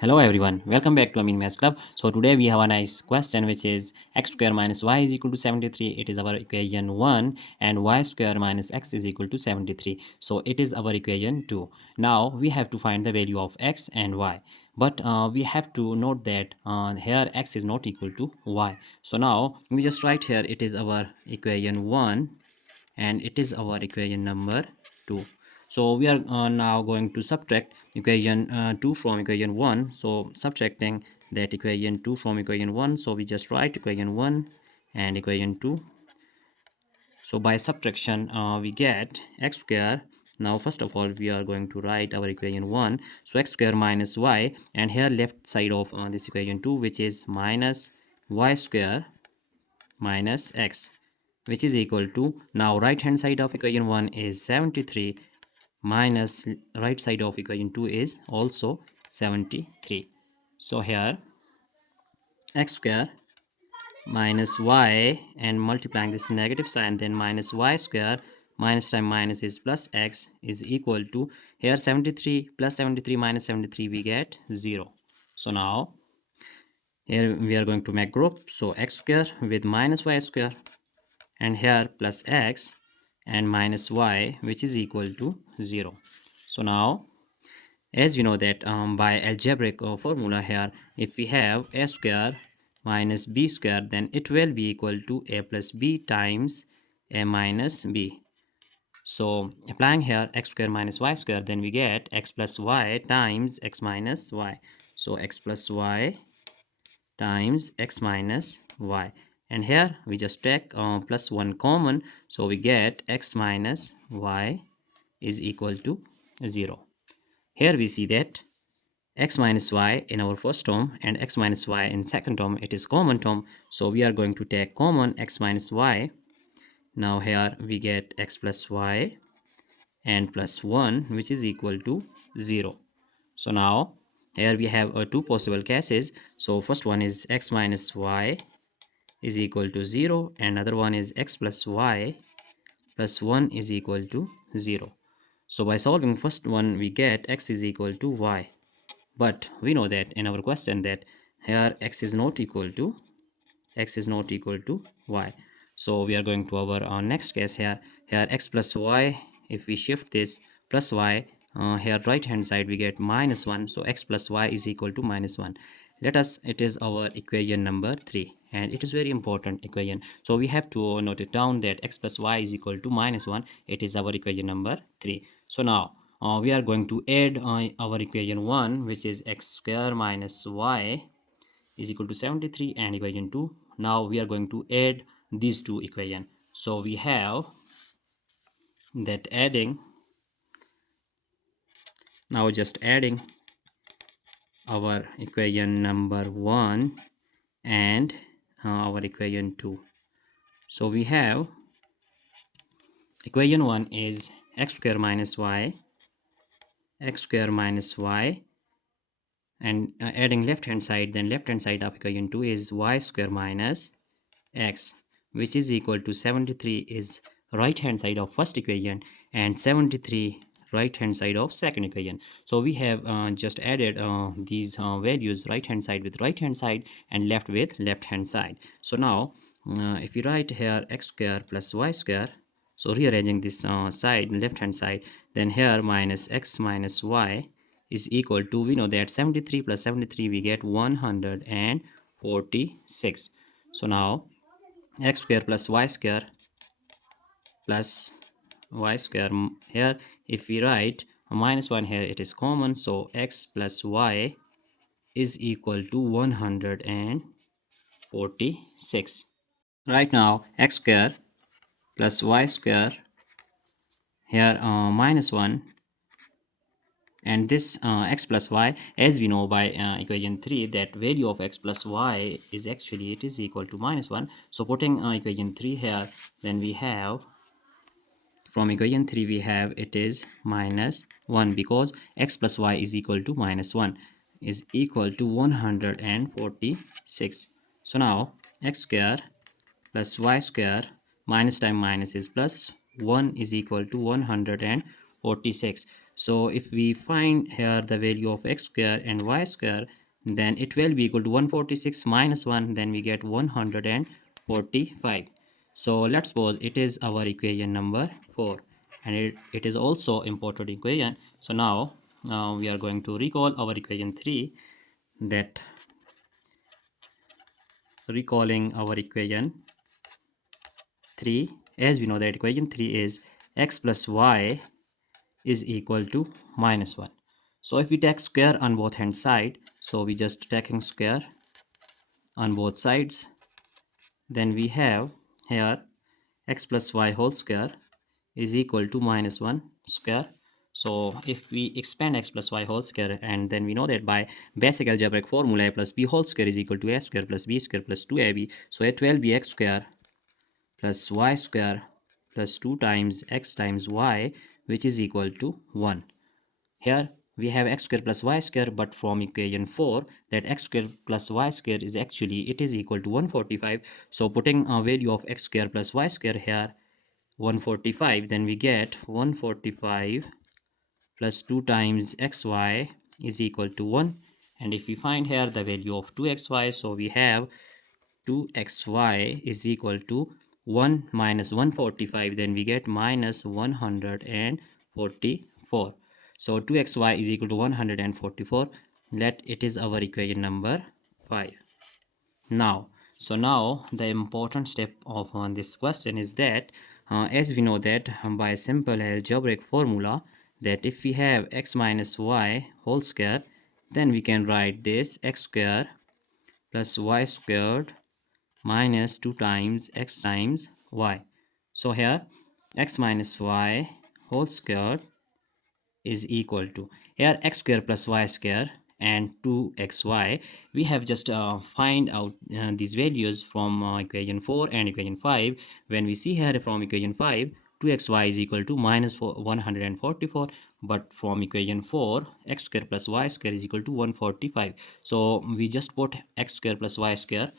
Hello everyone, welcome back to Amin Maths Club. So today we have a nice question which is x square minus y is equal to 73. It is our equation 1 and y square minus x is equal to 73. So it is our equation 2. Now we have to find the value of x and y. But we have to note that here x is not equal to y. So now we just write here it is our equation 1 and it is our equation number 2. So we are now going to subtract equation 2 from equation 1. So subtracting that equation 2 from equation 1, so we just write equation 1 and equation 2. So by subtraction we get x square. Now first of all we are going to write our equation 1, so x square minus y, and here left side of this equation 2, which is minus y square minus x, which is equal to, now right hand side of equation 1 is 73 minus right side of equation 2 is also 73. So here x square minus y, and multiplying this negative sign, then minus y square, minus time minus is plus x, is equal to, here 73 plus 73 minus 73 we get 0. So now here we are going to make group, so x square with minus y square, and here plus x and minus y, which is equal to 0. So now as we know that by algebraic formula here, if we have a square minus b square, then it will be equal to a plus b times a minus b. So applying here x square minus y square, then we get x plus y times x minus y. So x plus y times x minus y, and here we just take plus 1 common, so we get x minus y is equal to 0. Here we see that x minus y in our first term and x minus y in second term, it is common term, so we are going to take common x minus y. Now here we get x plus y and plus 1, which is equal to 0. So now here we have two possible cases. So first one is x minus y is equal to 0, and another one is x plus y plus 1 is equal to 0. So by solving first one, we get x is equal to y. But we know that in our question that here x is not equal to y. So we are going to our next case here. Here x plus y, if we shift this plus y, here right hand side we get minus 1. So x plus y is equal to minus 1. Let us, it is our equation number 3, and it is very important equation. So we have to note it down that x plus y is equal to minus 1. It is our equation number 3. So now we are going to add our equation 1, which is x square minus y is equal to 73, and equation 2. Now we are going to add these two equations. So we have that adding, now just adding our equation number 1 and our equation 2. So we have equation 1 is x square minus y, and adding left hand side, then left hand side of equation 2 is y square minus x, which is equal to 73 is right hand side of first equation and 73 right hand side of second equation. So we have just added these values, right hand side with right hand side and left with left hand side. So now if you write here x square plus y square, so rearranging this side, left hand side, then here minus x minus y is equal to, we know that 73 plus 73 we get 146. So now x square plus y square here, if we write minus 1 here, it is common, so x plus y is equal to 146. Right now x square plus y square, here minus 1, and this x plus y, as we know by equation 3 that value of x plus y is actually, it is equal to minus 1. So putting equation 3 here, then we have from equation 3 we have it is minus 1, because x plus y is equal to minus 1 is equal to 146. So now x square plus y square, minus time minus is plus, 1 is equal to 146. So if we find here the value of x square and y square, then it will be equal to 146 minus 1, then we get 145. So let's suppose it is our equation number 4, and it is also important equation. So now we are going to recall our equation 3, that recalling our equation 3, as we know that equation 3 is x plus y is equal to minus 1. So if we take square on both hand side, so we just taking square on both sides, then we have here x plus y whole square is equal to minus 1 square. So if we expand x plus y whole square, and then we know that by basic algebraic formula a plus b whole square is equal to a square plus b square plus 2ab, so it will be x square plus y square plus 2 times x times y, which is equal to 1. Here we have x square plus y square, but from equation 4 that x square plus y square is actually it is equal to 145. So putting a value of x square plus y square here 145, then we get 145 plus 2 times xy is equal to 1. And if we find here the value of 2xy, so we have 2xy is equal to 1 minus 145, then we get minus 144. So 2xy is equal to 144. Let it is our equation number 5. Now, the important step of this question is that as we know that by simple algebraic formula, that if we have x minus y whole square, then we can write this x square plus y squared minus 2 times x times y. So here x minus y whole square is equal to, here x square plus y square and 2xy, we have just find out these values from equation 4 and equation 5. When we see here from equation 5, 2xy is equal to minus 144, but from equation 4 x square plus y square is equal to 145. So we just put x square plus y square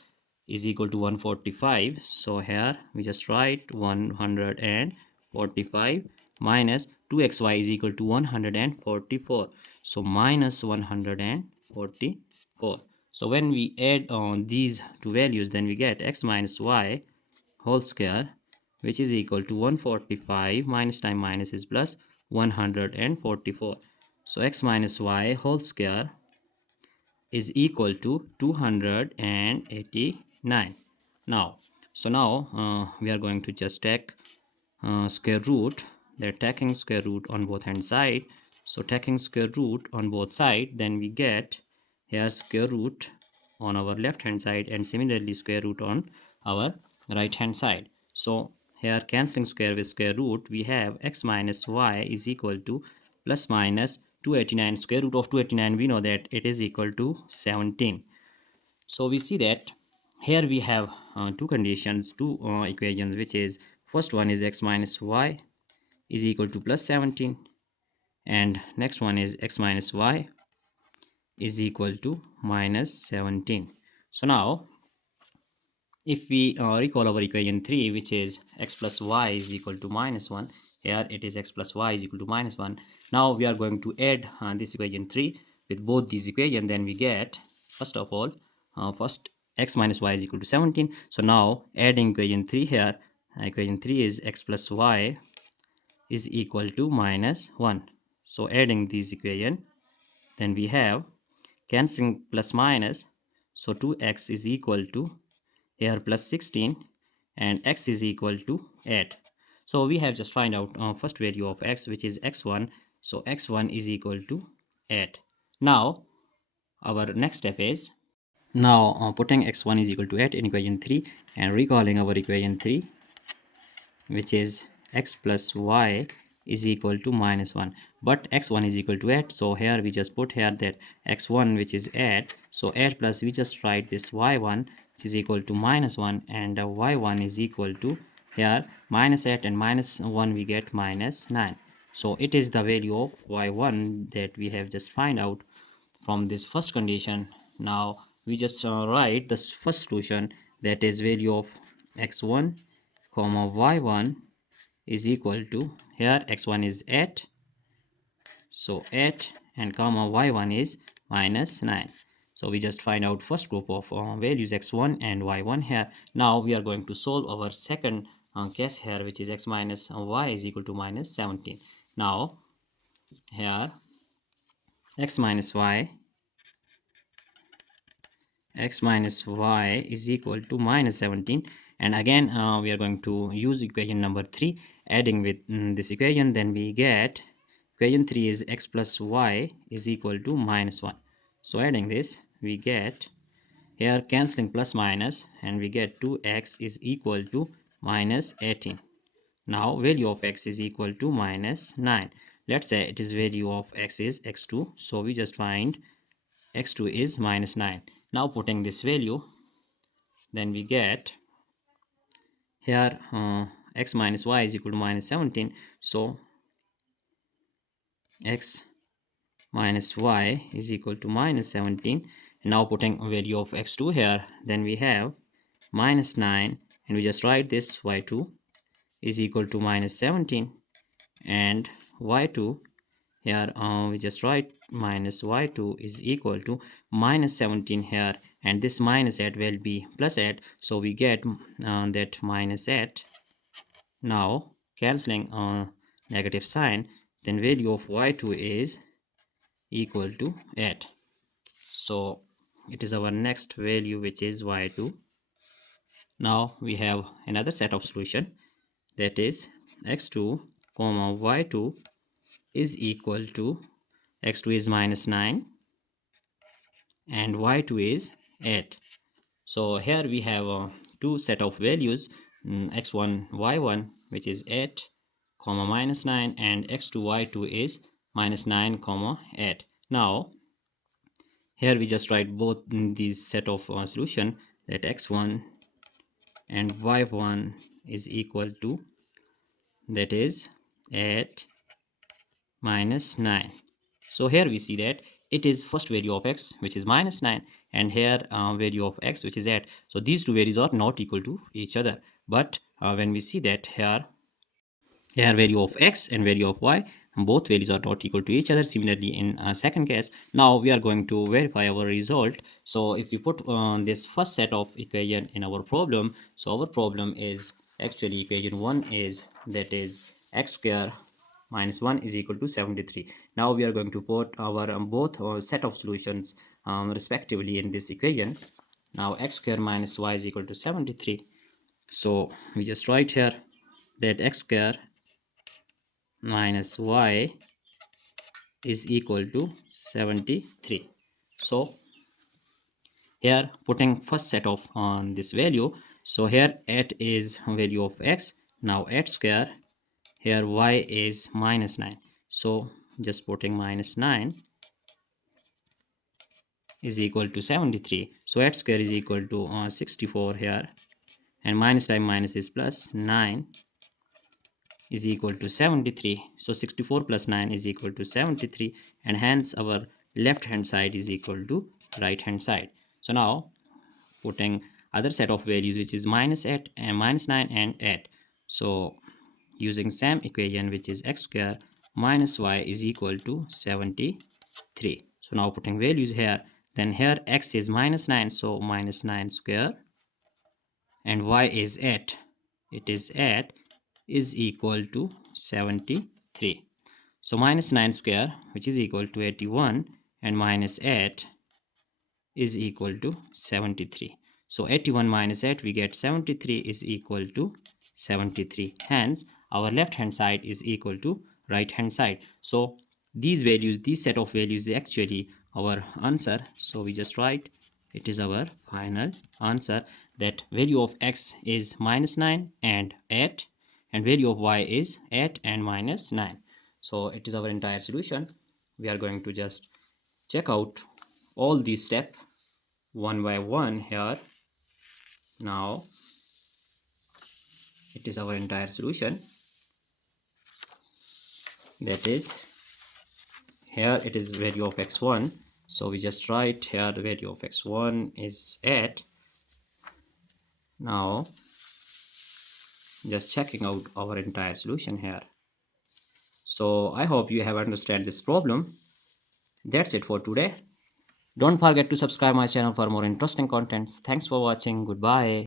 is equal to 145. So here we just write 145 minus 2xy is equal to 144. So minus 144. So when we add on these two values, then we get x minus y whole square, which is equal to 145 minus time minus is plus 144. So x minus y whole square is equal to 289. Now we are going to just take square root. They're taking square root on both hand side. So taking square root on both side, then we get here square root on our left hand side, and similarly square root on our right hand side. So here cancelling square with square root, we have x minus y is equal to plus minus 289. Square root of 289, we know that it is equal to 17. So we see that here we have two conditions, two equations, which is first one is x minus y is equal to plus 17, and next one is x minus y is equal to minus 17. So now if we recall our equation 3, which is x plus y is equal to minus 1, here it is x plus y is equal to minus 1. Now we are going to add this equation 3 with both these equations, then we get first of all first x minus y is equal to 17. So now adding equation 3 here, equation 3 is x plus y is equal to minus 1. So adding this equation, then we have cancelling plus minus, so 2x is equal to here plus 16, and x is equal to 8. So we have just find out first value of x, which is x1. So x1 is equal to 8. Now our next step is now putting x1 is equal to 8 in equation 3 and recalling our equation 3, which is x plus y is equal to minus 1, but x1 is equal to 8. So here we just put here that x1, which is 8, so 8 plus we just write this y1, which is equal to minus 1, and y1 is equal to here minus 8 and minus 1, we get minus 9. So it is the value of y1 that we have just find out from this first condition. Now we just write the first solution, that is value of x1 comma y1 is equal to, here x1 is 8, So 8 and comma y1 is minus 9. So we just find out first group of values x1 and y1 here. Now we are going to solve our second case here, which is x minus y is equal to minus 17. Now here x minus y is equal to minus 17, and again we are going to use equation number 3, adding with this equation, then we get equation 3 is x plus y is equal to minus 1. So adding this, we get here cancelling plus minus, and we get 2x is equal to minus 18. Now value of x is equal to minus 9. Let's say it is value of x is x2, so we just find x2 is minus 9. Now putting this value, then we get here x minus y is equal to minus 17. So x minus y is equal to minus 17. Now putting value of x2 here, then we have minus 9, and we just write this y2 is equal to minus 17, and y2 here we just write minus y2 is equal to minus 17 here, and this minus 8 will be plus 8, so we get that minus 8. Now cancelling negative sign, then value of y2 is equal to 8. So it is our next value, which is y2. Now we have another set of solution, that is x2 comma y2 is equal to x2 is minus 9 and y2 is 8. So here we have two set of values, x1 y1, which is 8 comma minus 9, and x2 y2 is minus 9 comma 8. Now here we just write both these set of solution, that x1 and y1 is equal to, that is 8 minus 9. So here we see that it is first value of x, which is minus 9, and here value of x, which is 8. So these two values are not equal to each other, but when we see that here value of x and value of y, both values are not equal to each other. Similarly in second case, now we are going to verify our result. So if we put this first set of equation in our problem, so our problem is actually equation 1 is, that is x square minus 1 is equal to 73. Now we are going to put our both set of solutions respectively in this equation. Now x square minus y is equal to 73. So we just write here that x square minus y is equal to 73. So here putting first set of on this value, so here 8 is value of x. Now 8 square, here y is minus 9, so just putting minus 9 is equal to 73. So 8 square is equal to 64 here, and minus time minus is plus, 9 is equal to 73. So 64 plus 9 is equal to 73, and hence our left hand side is equal to right hand side. So now putting other set of values, which is minus 8 and minus 9 and 8. So using same equation, which is x square minus y is equal to 73. So now putting values here, then here x is minus 9, so minus 9 square, and y is 8, it is 8, is equal to 73. So minus 9 square, which is equal to 81, and minus 8 is equal to 73. So 81 minus 8, we get 73 is equal to 73. Hence our left hand side is equal to right hand side. So these values, this set of values is actually our answer. So we just write it is our final answer, that value of x is minus 9 and 8, and value of y is 8 and minus 9. So it is our entire solution. We are going to just check out all these steps one by one here. Now it is our entire solution, that is here it is value of x1, so we just write here the value of x1 is 8. Now just checking out our entire solution here. So I hope you have understand this problem. That's it for today. Don't forget to subscribe my channel for more interesting contents. Thanks for watching. Goodbye.